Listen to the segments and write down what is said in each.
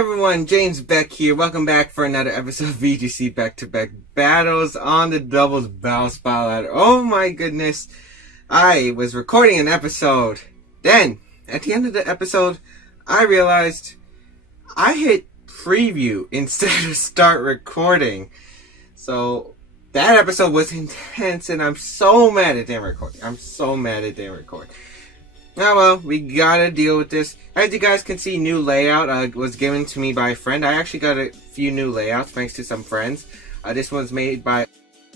everyone, James Baek here. Welcome back for another episode of VGC back-to-back battles on the doubles battle spot ladder. Oh my goodness. I was recording an episode. Then, at the end of the episode, I realized I hit preview instead of start recording. So, that episode was intense and I'm so mad it didn't record. Oh well, we gotta deal with this. As you guys can see, new layout was given to me by a friend. I actually got a few new layouts thanks to some friends. This one's made by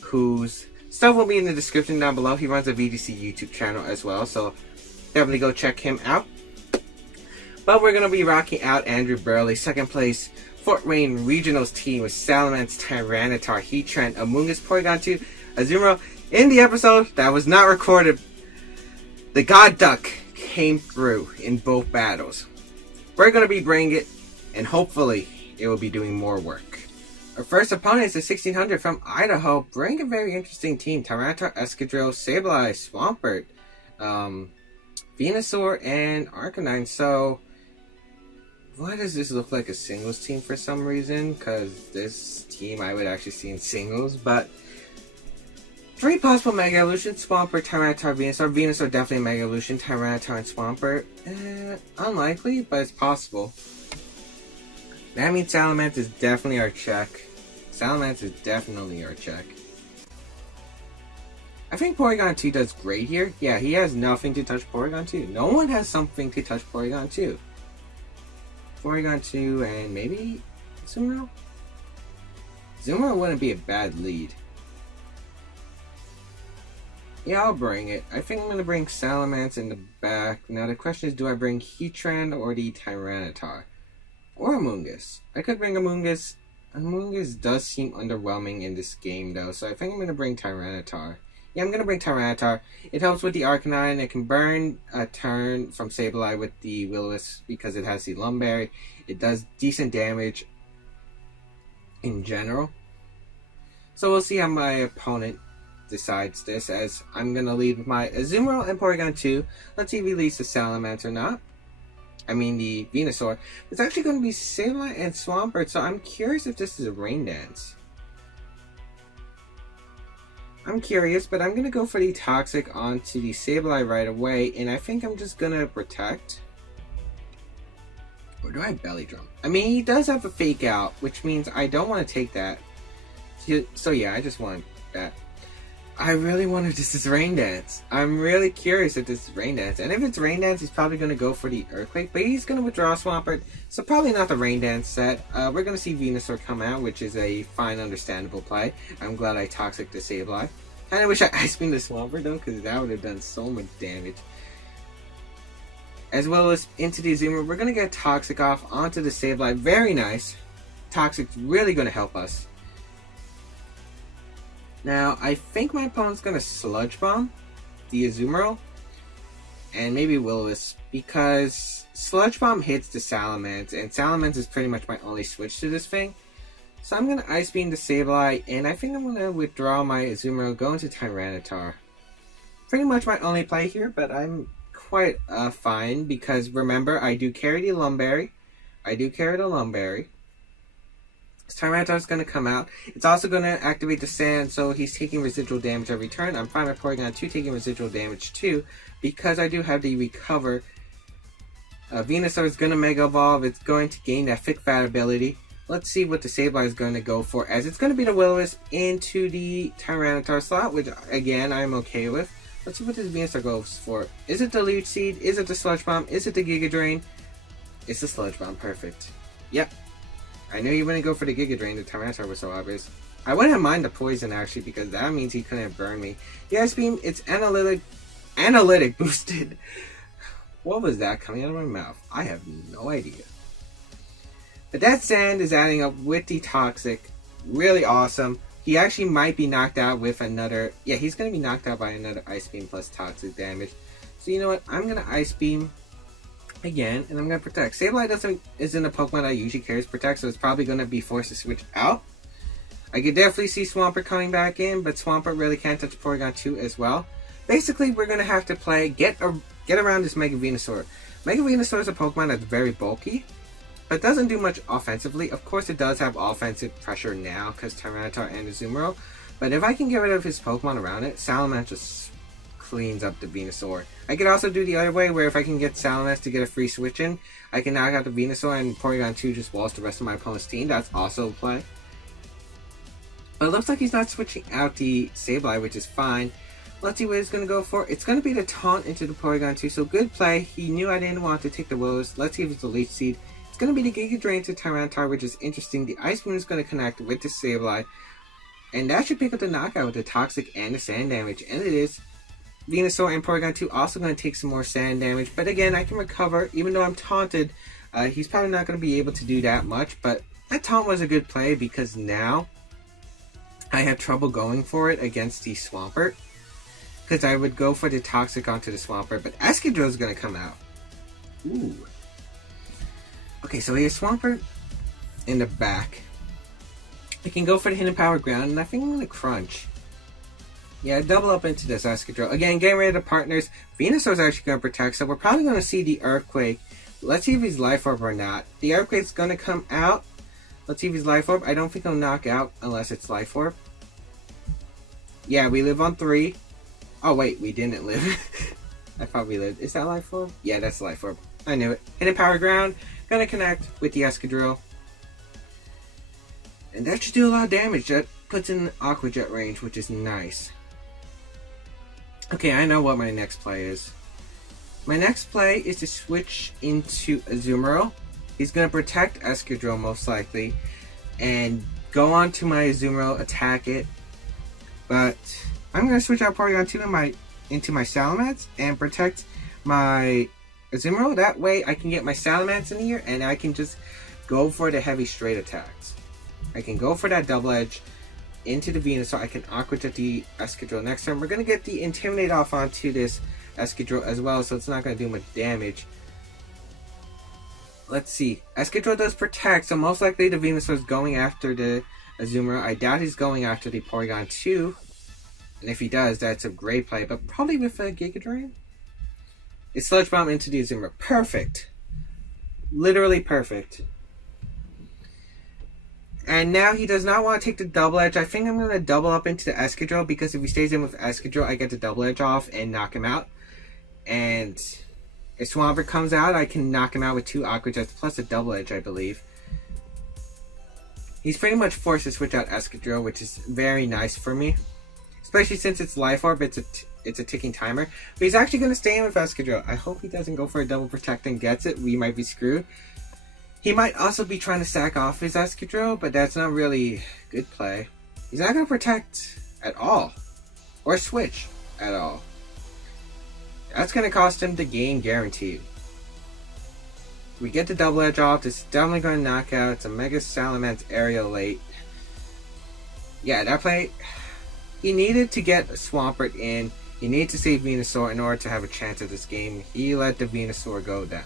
whose stuff will be in the description down below. He runs a VGC YouTube channel as well, so definitely go check him out. But we're gonna be rocking out Andrew Burley, second place Fort Wayne Regionals team with Salamence, Tyranitar, Heatran, Amoonguss, Porygon 2, Azumarill. In the episode that was not recorded, the God Duck came through in both battles. We're going to be bringing it, and hopefully it will be doing more work. Our first opponent is the 1600 from Idaho, bringing a very interesting team. Tyranitar, Escadrille, Sableye, Swampert, Venusaur, and Arcanine. So, why does this look like a singles team for some reason? Because this team I would actually see in singles, but 3 possible Mega Evolutions: Swampert, Tyranitar, Venusaur. Venusaur definitely Mega Evolution. Tyranitar and Swampert. Unlikely, but it's possible. That means Salamence is definitely our check. I think Porygon 2 does great here. Yeah, he has nothing to touch Porygon 2. No one has something to touch Porygon 2. Porygon 2 and maybe Azumarill? Azumarill wouldn't be a bad lead. Yeah, I'll bring it. I think I'm going to bring Salamence in the back. Now the question is, do I bring Heatran or the Tyranitar? Or Amoonguss? I could bring Amoonguss. Amoonguss does seem underwhelming in this game though, so I think I'm going to bring Tyranitar. Yeah, I'm going to bring Tyranitar. It helps with the Arcanine. It can burn a turn from Sableye with the Will-O-Wisp because it has the Lumberry. It does decent damage in general. So we'll see how my opponent decides this, as I'm going to lead with my Azumarill and Porygon 2. Let's see if he leads to Salamence or not. I mean the Venusaur. It's actually going to be Sableye and Swampert, so I'm curious if this is a Rain Dance. I'm curious, but I'm going to go for the Toxic onto the Sableye right away, and I think I'm just going to Protect. Or do I Belly Drum? I mean, he does have a Fake Out, which means I don't want to take that. So yeah, I just want that. I really wonder if this is Rain Dance. I'm really curious if this is Rain Dance. And if it's Rain Dance, he's probably going to go for the Earthquake. But he's going to withdraw Swampert. So probably not the Rain Dance set. We're going to see Venusaur come out, which is a fine, understandable play. I'm glad I Toxic the Sableye. And I wish I Ice Beam the Swampert though, because that would have done so much damage. As well as into the Azumarill, we're going to get Toxic off onto the Sableye. Very nice. Toxic's really going to help us. Now, I think my opponent's going to Sludge Bomb the Azumarill and maybe Will-O-Wisp, because Sludge Bomb hits the Salamence, and Salamence is pretty much my only switch to this thing. So I'm going to Ice Beam the Sableye, and I think I'm going to withdraw my Azumarill, go into Tyranitar. Pretty much my only play here, but I'm quite fine, because remember, I do carry the Lumberry. Tyranitar is going to come out. It's also going to activate the Sand, so he's taking residual damage every turn. I'm fine with Porygon 2 taking residual damage too, because I do have the Recover. Venusaur is going to Mega Evolve. It's going to gain that Thick Fat ability. Let's see what the Sableye is going to go for, as it's going to be the Will-O-Wisp into the Tyranitar slot, which again I'm okay with. Let's see what this Venusaur goes for. Is it the Leech Seed? Is it the Sludge Bomb? Is it the Giga Drain? It's the Sludge Bomb. Perfect. Yep. I knew you wouldn't go for the Giga Drain. The Tyranitar was so obvious. I wouldn't mind the Poison actually, because that means he couldn't burn me. The Ice Beam, it's analytic boosted. What was that coming out of my mouth? I have no idea. But that Sand is adding up with the Toxic. Really awesome. He actually might be knocked out with another... Yeah, he's going to be knocked out by another Ice Beam plus Toxic damage. So you know what? I'm going to Ice Beam again, and I'm going to Protect. Sableye isn't a Pokemon that usually carries Protect, so it's probably going to be forced to switch out. I could definitely see Swampert coming back in, but Swampert really can't touch Porygon 2 as well. Basically, we're going to have to play, get around this Mega Venusaur. Mega Venusaur is a Pokemon that's very bulky, but doesn't do much offensively. Of course, it does have offensive pressure now because Tyranitar and Azumarill. But if I can get rid of his Pokemon around it, Salamence just cleans up the Venusaur. I could also do the other way, where if I can get Salamence to get a free switch in, I can knock out the Venusaur and Porygon 2 just walls the rest of my opponent's team. That's also a play. But it looks like he's not switching out the Sableye, which is fine. Let's see what he's going to go for. It's going to be the Taunt into the Porygon 2, so good play. He knew I didn't want to take the Willows. Let's see if it's a Leech Seed. It's going to be the Giga Drain to Tyranitar, which is interesting. The Ice Moon is going to connect with the Sableye, and that should pick up the knockout with the Toxic and the Sand damage, and it is. Venusaur and Porygon 2 also going to take some more Sand damage, but again, I can recover. Even though I'm taunted, he's probably not going to be able to do that much, but that taunt was a good play because now I had trouble going for it against the Swampert, because I would go for the Toxic onto the Swampert, but Escadrill is going to come out. Ooh. Okay, so here's Swampert in the back. I can go for the Hidden Power Ground, and I think I'm going to Crunch. Yeah, double up into this Escadrill. Again, getting rid of the partners. Venusaur's actually going to protect, so we're probably going to see the Earthquake. Let's see if he's Life Orb or not. The Earthquake's going to come out. Let's see if he's Life Orb. I don't think he'll knock out unless it's Life Orb. Yeah, we live on 3. Oh, wait, we didn't live. I thought we lived. Is that Life Orb? Yeah, that's Life Orb. I knew it. Hidden Power Ground. Going to connect with the Escadrill. And that should do a lot of damage. That puts in Aqua Jet range, which is nice. Okay, I know what my next play is. My next play is to switch into Azumarill. He's going to protect Escadrill most likely, and go on to my Azumarill, attack it. But I'm going to switch out Porygon 2 into my Salamence and protect my Azumarill. That way I can get my Salamence in here and I can just go for the heavy straight attacks. I can go for that double edge into the Venusaur. I can Aqua Jet the Escadrill next turn. We're going to get the Intimidate off onto this Escadrill as well, so it's not going to do much damage. Let's see. Escadrill does protect, so most likely the Venusaur is going after the Azumarill. I doubt he's going after the Porygon 2. And if he does, that's a great play, but probably with a Giga Drain. It's Sludge Bomb into the Azumarill. Perfect. Literally perfect. And now he does not want to take the double edge. I think I'm going to double up into the Escadrill, because if he stays in with Escadrill, I get the double edge off and knock him out. And if Swampert comes out, I can knock him out with 2 Aqua Jets plus a double edge, I believe. He's pretty much forced to switch out Escadrill, which is very nice for me. Especially since it's Life Orb, it's a ticking timer. But he's actually going to stay in with Escadrill. I hope he doesn't go for a double protect and gets it. We might be screwed. He might also be trying to sack off his Escadrill, but that's not really good play. He's not going to protect at all. Or switch at all. That's going to cost him the game guaranteed. We get the double edge off. This is definitely going to knock out. It's a Mega Salamence area late. Yeah, that play... He needed to get Swampert in. He needed to save Venusaur in order to have a chance at this game. He let the Venusaur go down.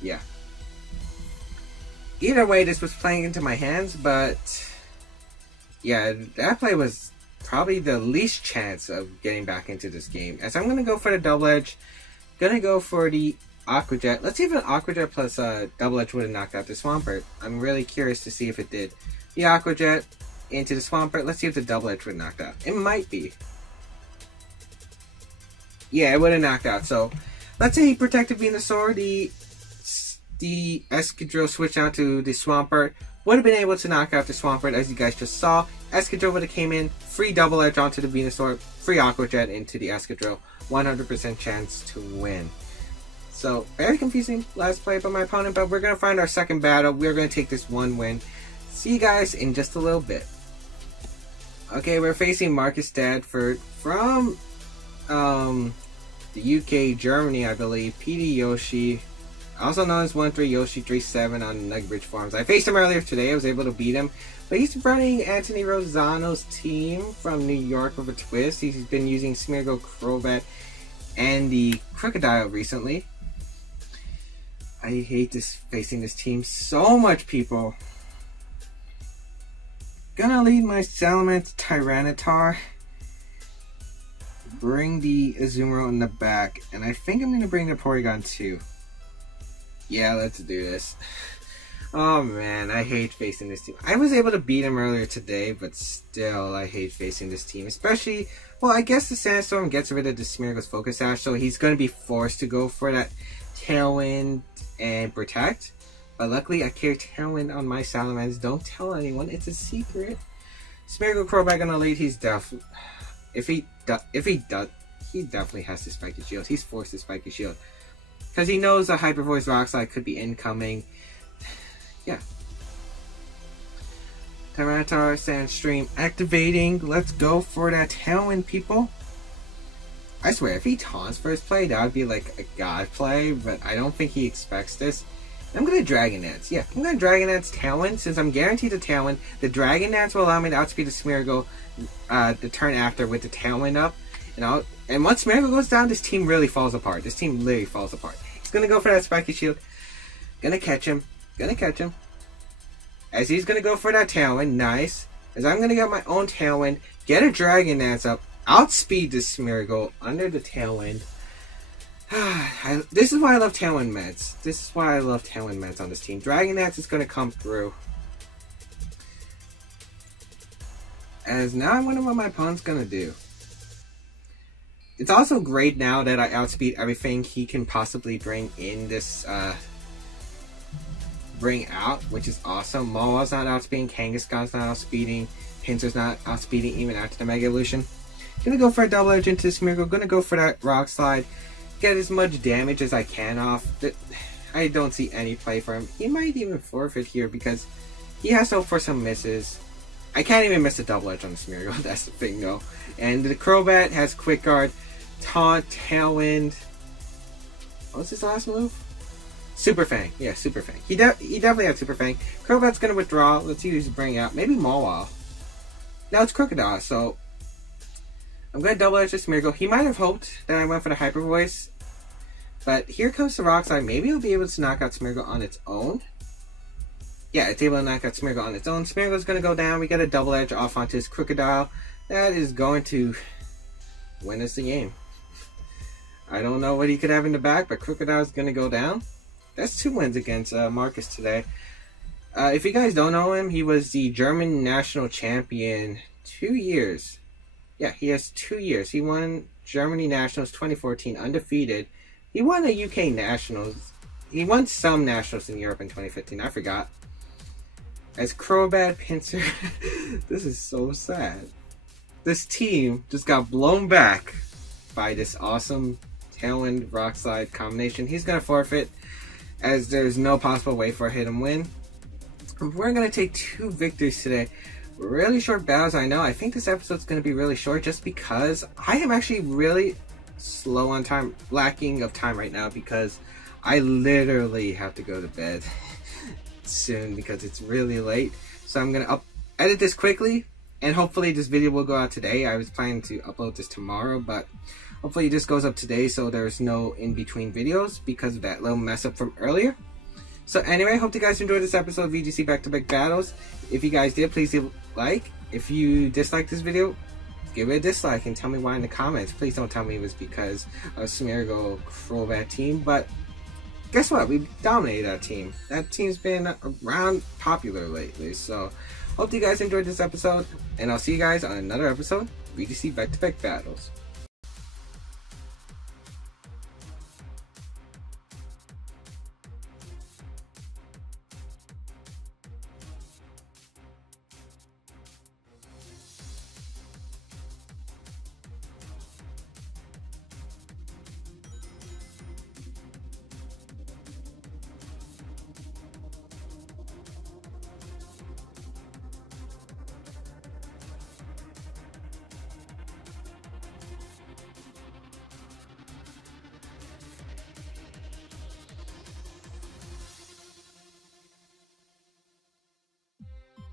Yeah. Either way, this was playing into my hands, but yeah, that play was probably the least chance of getting back into this game. As I'm going to go for the double edge, going to go for the Aqua Jet. Let's see if an Aqua Jet plus double edge would have knocked out the Swampert. I'm really curious to see if it did. The Aqua Jet into the Swampert. Let's see if the double edge would have knocked out. It might be. Yeah, it would have knocked out. So let's say he protected Venusaur. The Escadrill switched out to the Swampert. Would have been able to knock out the Swampert, as you guys just saw. Escadrill would have came in, free double edge onto the Venusaur, free Aqua Jet into the Escadrill. 100% chance to win. So, very confusing last play by my opponent, but we're going to find our second battle. We're going to take this one win. See you guys in just a little bit. Okay, we're facing Marcus Stadford from the UK, Germany, I believe. PD Yoshi, also known as 13Yoshi37 on Nugbridge forums. I faced him earlier today. I was able to beat him. But he's running Anthony Rosano's team from New York with a twist. He's been using Smeargle, Crobat, and the Crocodile recently. I hate facing this team so much, people. Gonna lead my Salamence Tyranitar. Bring the Azumarill in the back. And I think I'm gonna bring the Porygon 2. Yeah, let's do this. Oh man, I hate facing this team. I was able to beat him earlier today, but still, I hate facing this team. Especially, well, I guess the Sandstorm gets rid of the Smeargle's Focus Sash, so he's going to be forced to go for that Tailwind and Protect. But luckily, I carry Tailwind on my Salamanders. Don't tell anyone, it's a secret. Smeargle Crobat gonna lead. He's definitely, if he does, he definitely has to spike his shield. He's forced to spike his shield because he knows a Hyper Voice Rock Slide could be incoming. Yeah. Tyranitar Sandstream activating. Let's go for that Tailwind, people. I swear, if he taunts first play, that would be like a god play, but I don't think he expects this. I'm going to Dragon Dance. Yeah, I'm going to Dragon Dance Tailwind. Since I'm guaranteed a Tailwind, the Dragon Dance will allow me to outspeed the Smeargle the turn after with the Tailwind up. And once Smeargle goes down, this team really falls apart. This team literally falls apart. He's going to go for that Spiky Shield. Gonna catch him. Gonna catch him. As he's gonna go for that Tailwind. Nice. As I'm gonna get my own Tailwind. Get a Dragon Dance up. Outspeed this Smeargle under the Tailwind. This is why I love Tailwind meds. This is why I love Tailwind meds on this team. Dragon Dance is gonna come through. As now I wonder what my opponent's gonna do. It's also great now that I outspeed everything he can possibly bring in this bring out, which is awesome. Mawaw's not outspeeding, Kangaskhan's not outspeeding, Pinsir's not outspeeding even after the Mega Evolution. Gonna go for a Double Edge into Smeargle, gonna go for that Rock Slide, get as much damage as I can off. I don't see any play for him. He might even forfeit here because he has to hope for some misses. I can't even miss a Double Edge on the Smeargle, that's the thing though. And the Crobat has Quick Guard, Taunt, Tailwind. What's his last move? Super Fang. Yeah, Super Fang. He definitely had Super Fang. Crobat's gonna withdraw. Let's see who's bringing out. Maybe Mawile. Now it's Crocodile, so I'm gonna Double Edge the Smeargle. He might have hoped that I went for the Hyper Voice, but here comes the Rock Slide. Maybe he'll be able to knock out Smeargle on its own. Yeah, it's able to knock out Smeargle on its own. Smeargle's gonna go down. We got a Double Edge off onto his Crocodile. That is going to win us the game. I don't know what he could have in the back, but Crocodile's gonna go down. That's 2 wins against Marcus today. If you guys don't know him, he was the German national champion 2 years. Yeah, he has 2 years. He won Germany Nationals 2014 undefeated. He won a UK Nationals. He won some Nationals in Europe in 2015. I forgot. As Crobat Pinsir, this is so sad. This team just got blown back by this awesome Tailwind Rock Slide combination. He's going to forfeit, as there's no possible way for a hit and win. We're going to take 2 victories today. Really short battles, I know. I think this episode's going to be really short just because I am actually really slow on time, lacking of time right now, because I literally have to go to bed soon because it's really late. So I'm going to edit this quickly, and hopefully this video will go out today. I was planning to upload this tomorrow, but hopefully this goes up today so there's no in-between videos because of that little mess up from earlier. So anyway, I hope you guys enjoyed this episode of VGC Back-to-Back Battles. If you guys did, please leave a like. If you disliked this video, give it a dislike and tell me why in the comments. Please don't tell me it was because of Smeargle Crobat team, but guess what? We dominated that team. That team's been around popular lately. So hope you guys enjoyed this episode, and I'll see you guys on another episode of VGC Back-to-Back Battles.